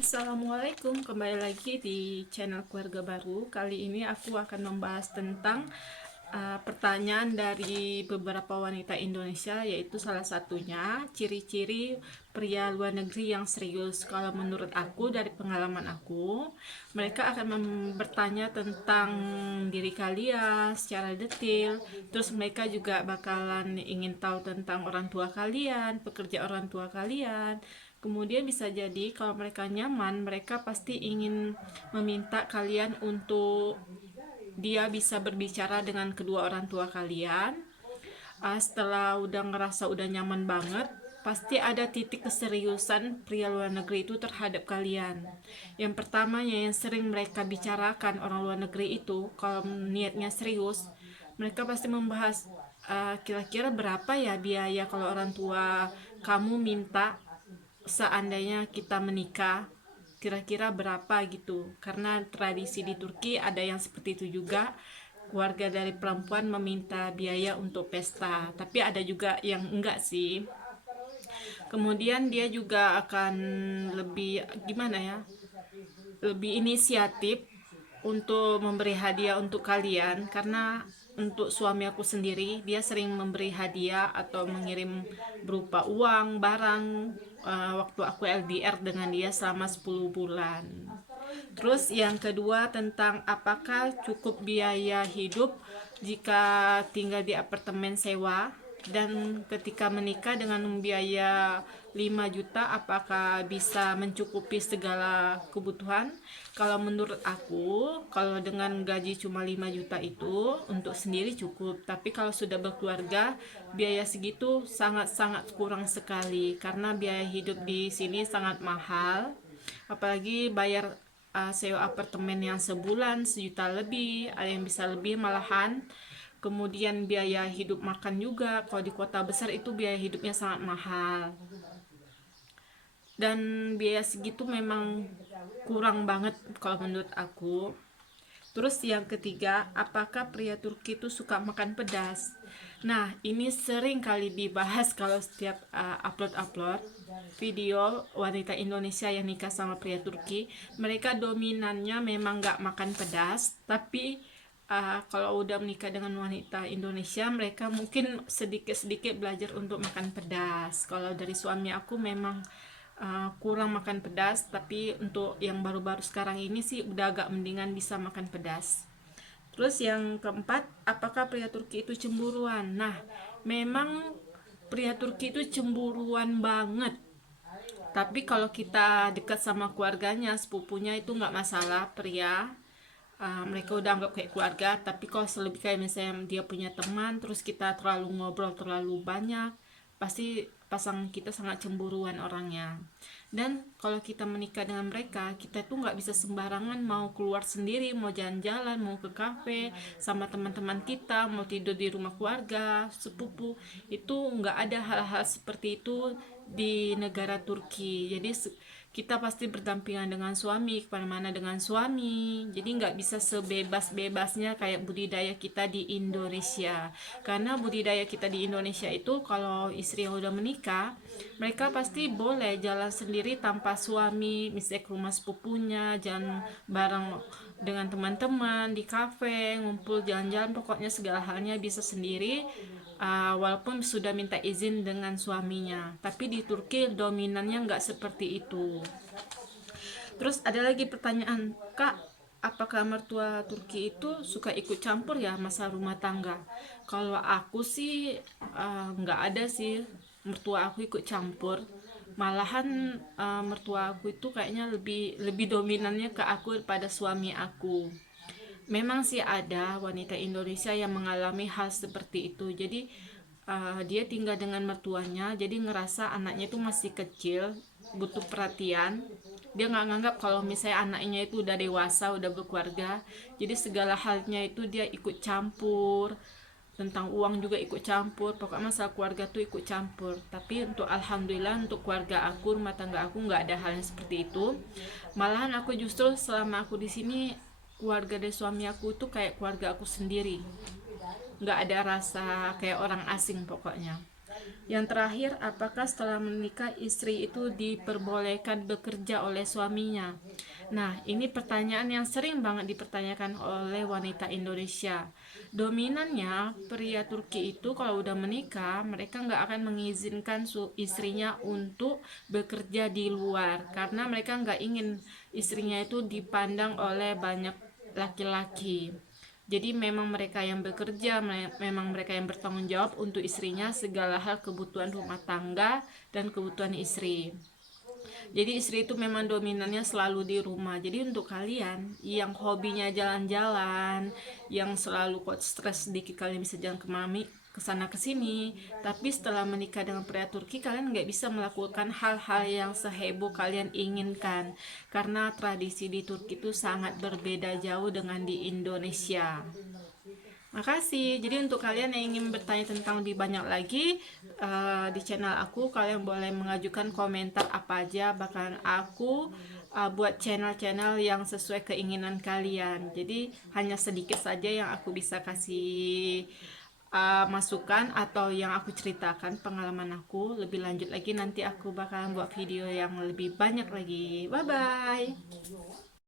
Assalamualaikum, kembali lagi di channel Keluarga Baru. Kali ini aku akan membahas tentang pertanyaan dari beberapa wanita Indonesia, yaitu salah satunya ciri-ciri pria luar negeri yang serius. Kalau menurut aku, dari pengalaman aku, mereka akan bertanya tentang diri kalian secara detail. Terus mereka juga bakalan ingin tahu tentang orang tua kalian, pekerjaan orang tua kalian. Kemudian bisa jadi kalau mereka nyaman, mereka pasti ingin meminta kalian untuk dia bisa berbicara dengan kedua orang tua kalian. Setelah udah ngerasa udah nyaman banget, pasti ada titik keseriusan pria luar negeri itu terhadap kalian. Yang pertamanya yang sering mereka bicarakan orang luar negeri itu, kalau niatnya serius, mereka pasti membahas kira-kira berapa ya biaya kalau orang tua kamu minta seandainya kita menikah, kira-kira berapa gitu. Karena tradisi di Turki ada yang seperti itu juga, keluarga dari perempuan meminta biaya untuk pesta, tapi ada juga yang enggak sih. Kemudian dia juga akan lebih gimana ya, lebih inisiatif untuk memberi hadiah untuk kalian. Karena untuk suami aku sendiri, dia sering memberi hadiah atau mengirim berupa uang, barang, waktu aku LDR dengan dia selama 10 bulan. Terus yang kedua tentang apakah cukup biaya hidup jika tinggal di apartemen sewa, dan ketika menikah dengan biaya 5 juta apakah bisa mencukupi segala kebutuhan. Kalau menurut aku, kalau dengan gaji cuma 5 juta itu untuk sendiri cukup, tapi kalau sudah berkeluarga biaya segitu sangat-sangat kurang sekali karena biaya hidup di sini sangat mahal. Apalagi bayar sewa apartemen yang sebulan 1 juta lebih, ada yang bisa lebih malahan. Kemudian biaya hidup makan juga, kalau di kota besar itu biaya hidupnya sangat mahal. Dan biaya segitu memang kurang banget kalau menurut aku. Terus yang ketiga, apakah pria Turki itu suka makan pedas? Nah, ini sering kali dibahas kalau setiap upload-upload video wanita Indonesia yang nikah sama pria Turki. Mereka dominannya memang nggak makan pedas, tapi kalau udah menikah dengan wanita Indonesia, mereka mungkin sedikit-sedikit belajar untuk makan pedas. Kalau dari suami aku memang kurang makan pedas, tapi untuk yang baru-baru sekarang ini sih udah agak mendingan bisa makan pedas. Terus yang keempat, apakah pria Turki itu cemburuan? Nah, memang pria Turki itu cemburuan banget. Tapi kalau kita dekat sama keluarganya, sepupunya itu nggak masalah pria. Mereka udah anggap kayak keluarga. Tapi kalau selebih kayak misalnya dia punya teman, terus kita terlalu ngobrol terlalu banyak, pasti pasangan kita sangat cemburuan orangnya. Dan kalau kita menikah dengan mereka, kita tuh nggak bisa sembarangan mau keluar sendiri, mau jalan-jalan, mau ke kafe sama teman-teman kita, mau tidur di rumah keluarga sepupu. Itu nggak ada hal-hal seperti itu di negara Turki. Jadi kita pasti berdampingan dengan suami, kemana-mana dengan suami. Jadi nggak bisa sebebas-bebasnya kayak budidaya kita di Indonesia. Karena budidaya kita di Indonesia itu kalau istri yang udah menikah, mereka pasti boleh jalan sendiri tanpa suami, misalnya ke rumah sepupunya, jalan bareng dengan teman-teman di kafe, ngumpul jalan-jalan, pokoknya segala halnya bisa sendiri, walaupun sudah minta izin dengan suaminya. Tapi di Turki dominannya nggak seperti itu. Terus ada lagi pertanyaan, Kak, apakah mertua Turki itu suka ikut campur ya masalah rumah tangga? Kalau aku sih nggak ada sih mertua aku ikut campur. Malahan mertua aku itu kayaknya lebih lebih dominannya ke aku daripada suami aku. Memang sih ada wanita Indonesia yang mengalami hal seperti itu. Jadi dia tinggal dengan mertuanya, jadi ngerasa anaknya itu masih kecil, butuh perhatian. Dia nggak nganggap kalau misalnya anaknya itu udah dewasa, udah berkeluarga. Jadi segala halnya itu dia ikut campur. Tentang uang juga ikut campur. Pokoknya masalah keluarga tuh ikut campur. Tapi untuk alhamdulillah untuk keluarga aku, rumah tangga aku nggak ada hal yang seperti itu. Malahan aku justru selama aku di sini, keluarga dari suami aku tuh kayak keluarga aku sendiri, nggak ada rasa kayak orang asing pokoknya. Yang terakhir, apakah setelah menikah istri itu diperbolehkan bekerja oleh suaminya? Nah, ini pertanyaan yang sering banget dipertanyakan oleh wanita Indonesia. Dominannya, pria Turki itu kalau udah menikah, mereka nggak akan mengizinkan istrinya untuk bekerja di luar, karena mereka nggak ingin istrinya itu dipandang oleh banyak laki-laki. Jadi memang mereka yang bekerja, memang mereka yang bertanggung jawab untuk istrinya segala hal kebutuhan rumah tangga dan kebutuhan istri. Jadi istri itu memang dominannya selalu di rumah. Jadi untuk kalian yang hobinya jalan-jalan, yang selalu kok stres sedikit kalian bisa jalan ke mami ke sana ke sini, tapi setelah menikah dengan pria Turki kalian nggak bisa melakukan hal-hal yang seheboh kalian inginkan, karena tradisi di Turki itu sangat berbeda jauh dengan di Indonesia. Makasih. Jadi untuk kalian yang ingin bertanya tentang lebih banyak lagi di channel aku, kalian boleh mengajukan komentar apa aja. Bakalan aku buat channel-channel yang sesuai keinginan kalian. Jadi hanya sedikit saja yang aku bisa kasih masukan atau yang aku ceritakan pengalaman aku. Lebih lanjut lagi nanti aku bakalan buat video yang lebih banyak lagi. Bye bye.